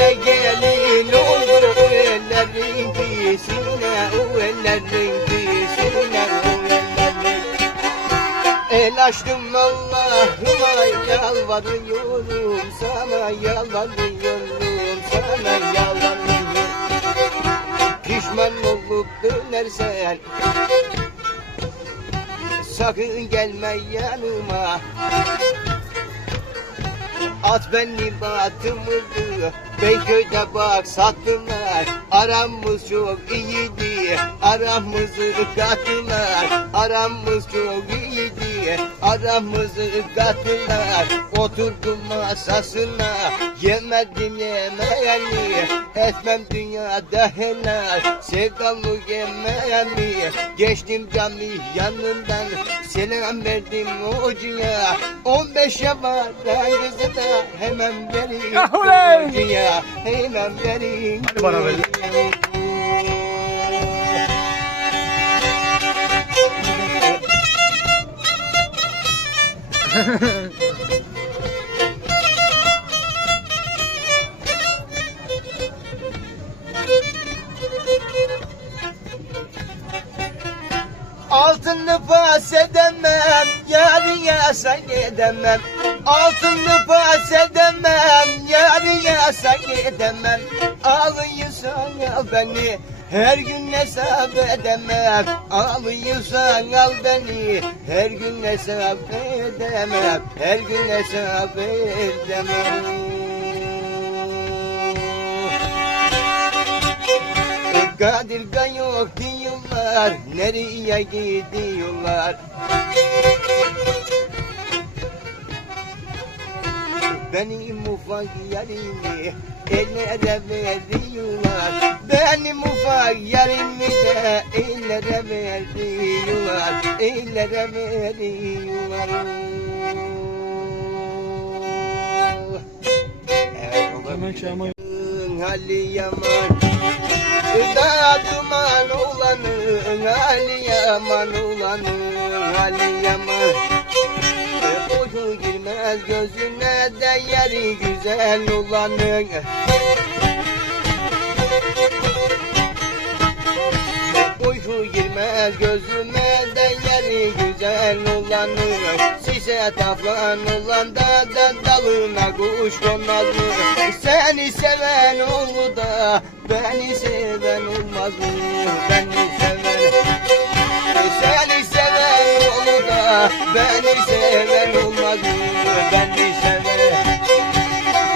de gelin oldu o ellerin dizine o ellerin. Dizine El açtım Allah'ıma yalvarıyorum sana yalvarıyorum sana yalvarıyorum. Pişman olup dönersen Sakın gelme yanıma. At benim atımızı Beyköy'de bak sattılar. Aramız çok iyiydi Aramızı kattılar Aramız çok iyiydi Aramızı kattılar Oturdum masasına Yemedim yemeğini Etmem dünyada helal Sevdalı yemeğini Geçtim cami yanından. Selam verdim hocaya 15 yapar kızı da hemen verin. Hocaya Hemen verin. Hadi bana verin. Altını pas edemem, yarın yasak edemem. Altını pas edemem, yarın yasak edemem. Ağlıyorsan al beni, her gün hesap edemem. Ağlıyorsan al beni, her gün hesap edemem. Her gün hesap edemem. Kadirga yok diyorlar Nereye gidiyorlar? Benim ufak yarimi ellere veriyorlar. Benim ufak yarimi de ellere veriyorlar Ellere veriyorlar. Evet, olabilir. Hali yaman da duman olanın hali yaman olanın hali yaman Boyu girmez gözüne de yeri güzel olanın Uyku girmez gözüme de yeri güzel olanın Sise taflan olan da, da dalına kuş konmaz mı? Seni seven oldu da beni seven olmaz mı? Beni seven Seni seven oldu da beni seven olmaz mı? Beni seven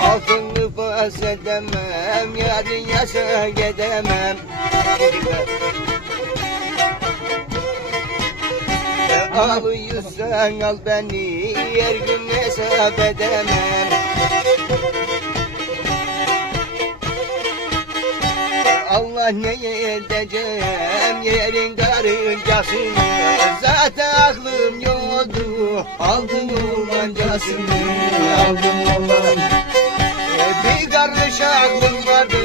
Altını pas edemem Yarın yaşa gidemem Ağlıyorsan al beni Her gün hesap edemem Allah ne edeceğim yerin karıncasını Zaten aklım yoktu aldım ulancasını Aldım ulan Bir karış aklım vardı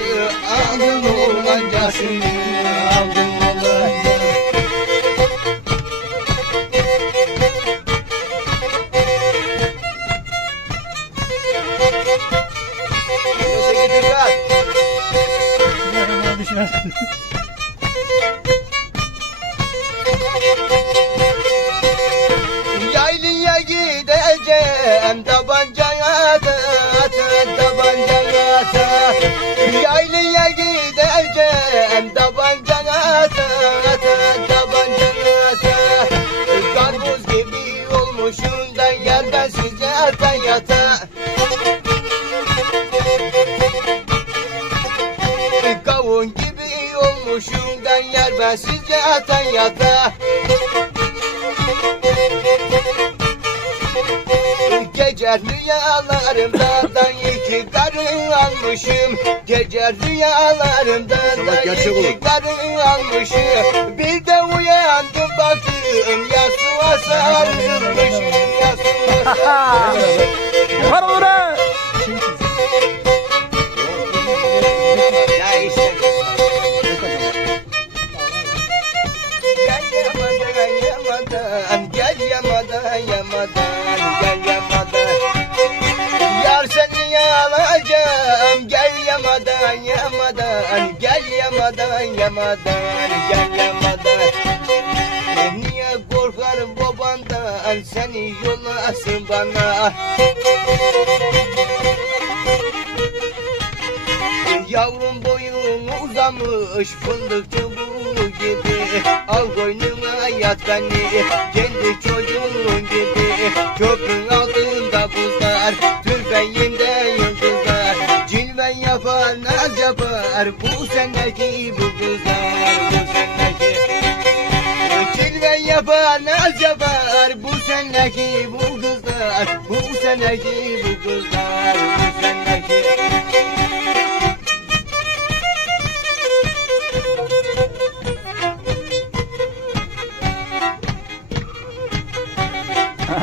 aldım ulancasını Yaylıya gideceğim tabancaya da tabancaya da Yaylıya gideceğim tabancaya yata yata. Gece rüyalarımdan da iki karı almışım. Gece rüyalarımdan da iki karı almışım. Bir de uyandım baktım yastığa sarılmışım Yastığa sarılmışım Var buraya. Ya işte yamadan gel yamadan Yar seni alacağım. Gel yamadan yamadan Gel yamadan yamadan gel yamadan. E Niye korkarım babandan? Seni yollasın bana. Yavrum boy uzamış fındık çubuğu gibi. Al koynuna yat beni kendi çocuğun gibi. Köprün altında buzlar tüfeğinde yıldızlar. Cilven yapar naz yapar bu sendeki bu kızlar Bu sendeki. Cilven yapar naz yapar bu sendeki bu kızlar. Bu sendeki bu kızlar bu sendeki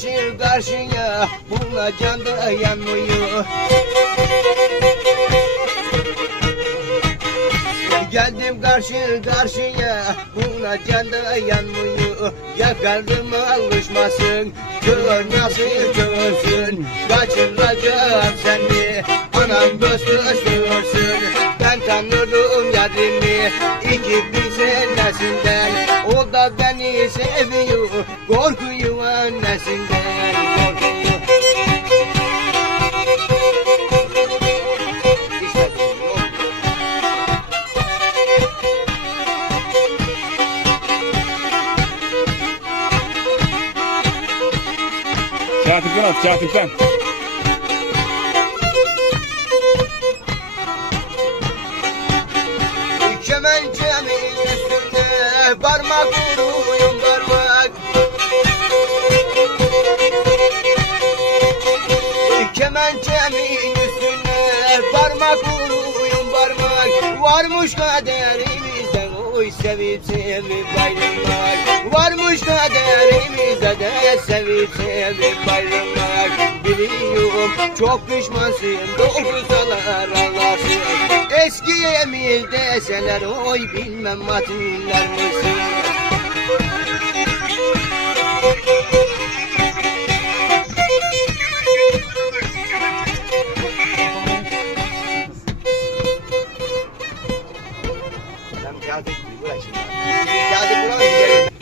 karşı karşıya. Buna can dayanmıyor Geldim karşı karşıya. Buna can dayanmıyor Yakardım alışmasın. Kör nasıl körsün Kaçıracağım seni. Anam göz görsün. Ben tanırım yarimi İki bin senesinden O da beni seviyor Korkuyor annesinden Korkuyor İşte. Katiften at, katiften. Parmak vuruyum parmak. Kemençemin üstünde parmak vuruyum parmak. Varmış kaderimizden oy sevip sevip ayrılmak Varmış kaderimizde de sevip sevip ayrılmak Biliyorum çok pişmansın doğrusalar Allah'sın Eski emir deseler oy bilmem matiller mısın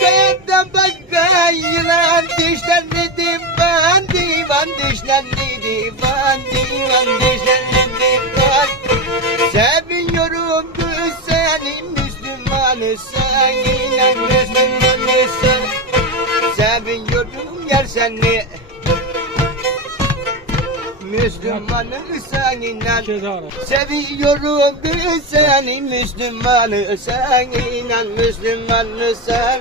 Kayıttan bakka yılan dişlerini divan divan dişlerini divan divan dişlerini divan Seviyorum kız seni Müslümanı sen inan Müslümanı sen. Seviyorum yer seni Müslümanı sen inan Seviyorum seni Müslümanı sen inan Müslümanı sen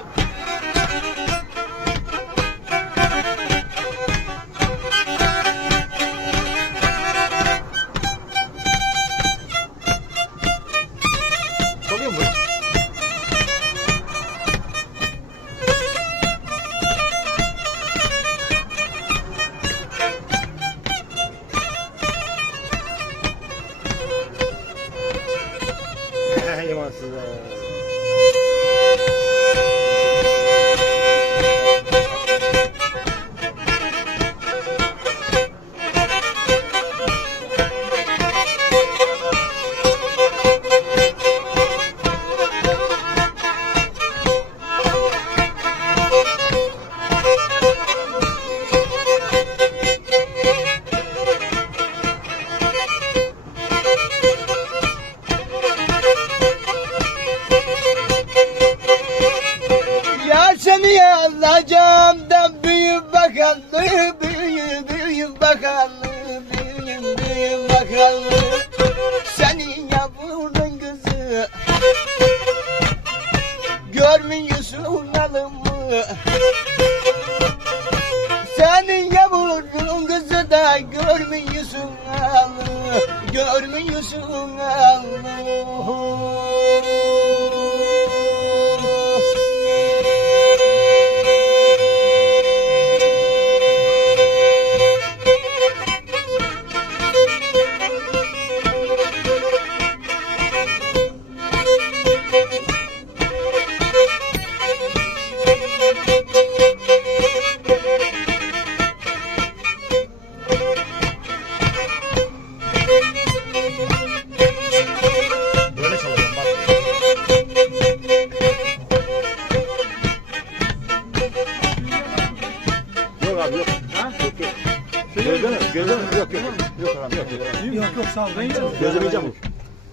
Mi? Mi? Yok yok. Yok yok. yok. Yok yok sağ ol. Ben yerim. Gözlem yiyeceğim mi?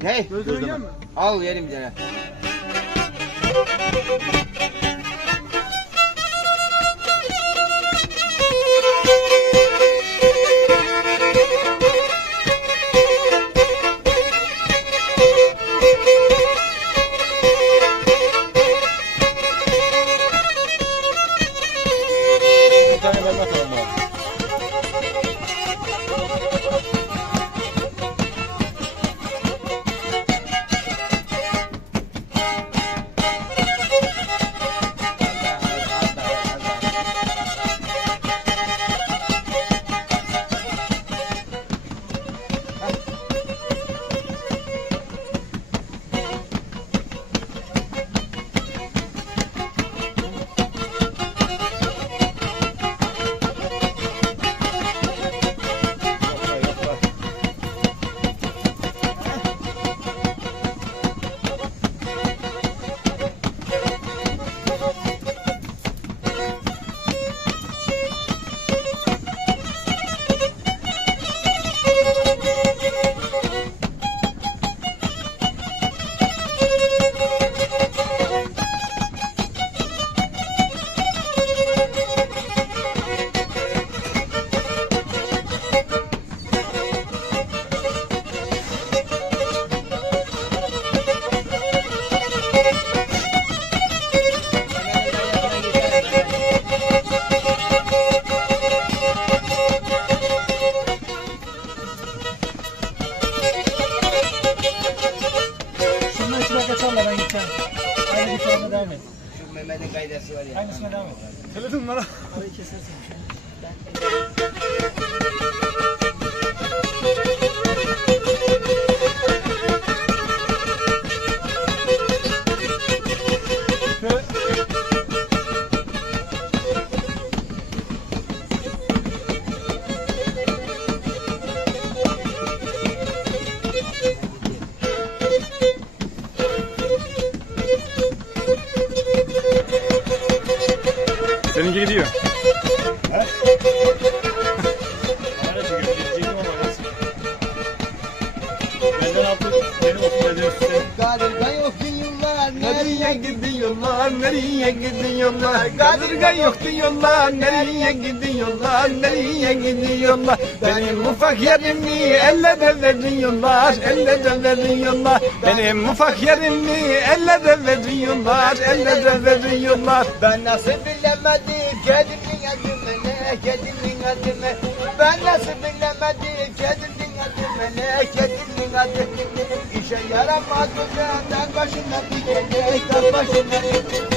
Ne? Gözleme yiyor musun? Al yerim bir tane. Bir tane vermek alalım devam et. Şu Mehmet'in kaydası var ya. Aynısına devam et. Söyledin bana. Orayı kesersin. Seninki nereye gidiyorlar? Kadırga yok diyorlar, nereye gidiyorlar, nereye gidiyorlar? Benim ufak yerimi ellere veriyorlar, ellere veriyorlar. Benim ufak yerimi ellere veriyorlar, ellere veriyorlar. Ben nasıl bilemedim? Kedimin adını ne? Kedimin adını Ben nasıl bilemedim? Kedimin adını ne? Kedimin adını İşe yaramaz o dağ başına bir gele dağ başına bir